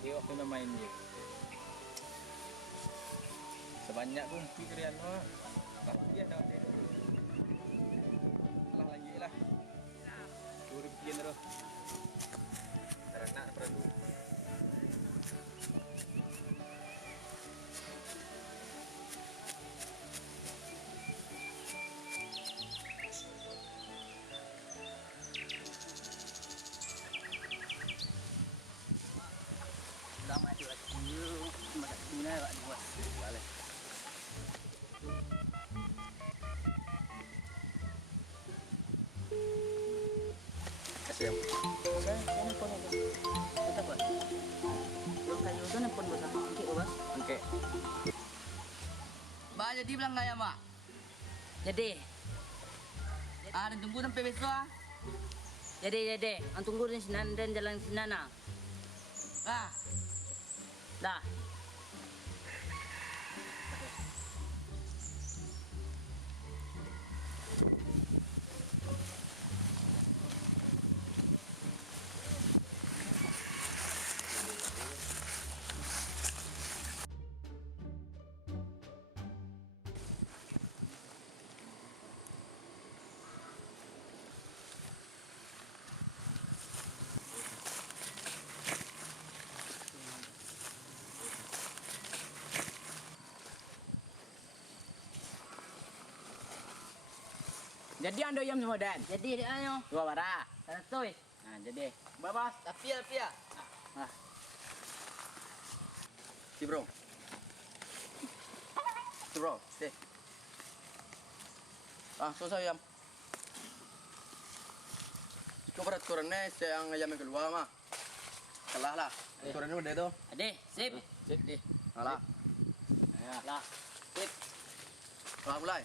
tengok kena main je. Sebanyak pun pergi kerian tu. Pasti ada dia. Alah lanjutlah. Turun pergi terus. Nak perlu. Dah mati lagi. Masak tuna buat buat. Boleh. Kasih. Saya pun apa? Kita apa? Belum kayu tu nak pun besar. Okey, bos. Okey. Ba jadi bilang gaya, Mak? Jadi. Dan tunggu sampai besok ah. Jadi. An tunggu di sini dan jalan sini nah. Dah. Jadi anda ayam semua dan. Jadi dia ayo. Dua bara. Satu. Nah, jadi. Babas. Tapi. Ah. Si bro. Si bro, si. Susah ayam. Kau berat kurangnya yang ayam yang keluar mah. Kalah lah. Kurangnya udah tu. Ade, sip. Sip di. Alah. Ya. Lah. Sip. Lah mulai.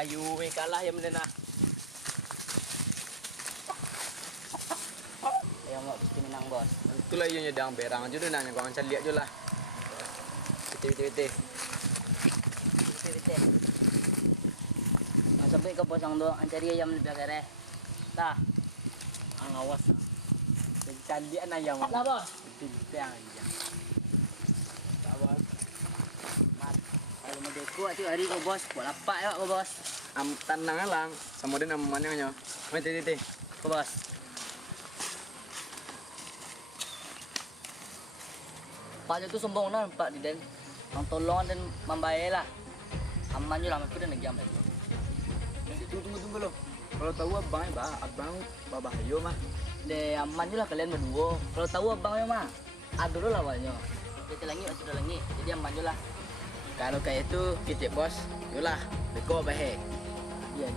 Ayu, kalah yang mana nak? Ayam mau pasti menang, bos. Itulah yang nyedang berang aja tu nanya kau macam lihat je lah. Bete. Sampai ke posang tu, cari ayam lebih kere. Dah. Awas. Cari ayam. Lah, bos. Bintang aja. Awas. Mat. Kalau mau deku tu hari ko bos, buat lapak ya ko bos. Tanang lang, sama din ang manyo. May titi. Ko bos. Pak itu sombong na Pak Diden. Ang tolong dan membayar lah. Aman je lah, aku dah nak jam lagi. Tunggu lo. Kalau tahu abang babahayo mah. De aman je lah kalian berdua. Kalau tahu abang ya mah, aduh lah awalnya. Kita lagi, sudah lagi. Jadi aman je lah. Kalau kayak itu kita bos, yolah, beko bahe. Iya.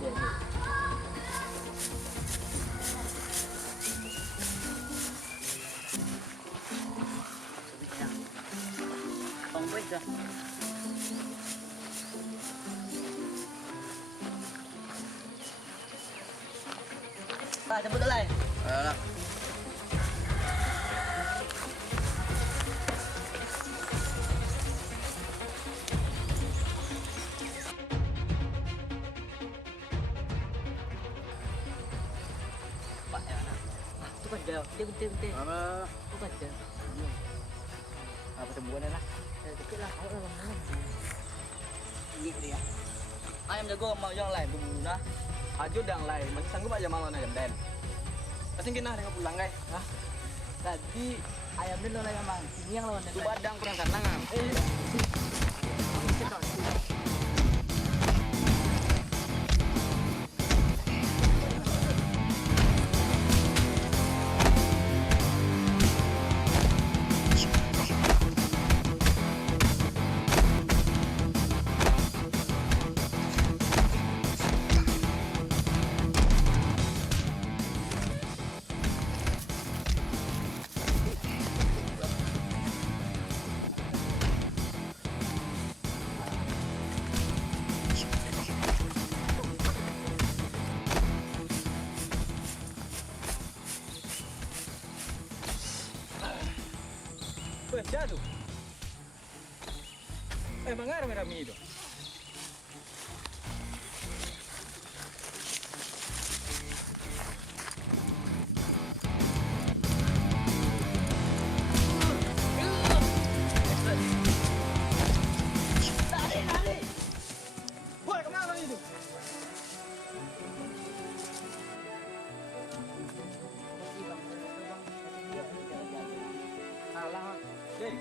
Bang boy dah. Pak, jemput dah lai. Dia penting. Apa? Tu kata. Apa tembuan lah? Dekat lah. Awak lah malam. Ini dia. Ayam jago mau yang lain bumbu Aju dang lain, masih sanggup aja malam ayam den. Pasti kena dengan pulang guys. Hah? Tadi ayam dia lawan ayam bang. Ini yang lawan Tu badang kurang sanang. Pues jatuh. Mengarah merami itu. Boy, kemana itu? Alah. Jadi,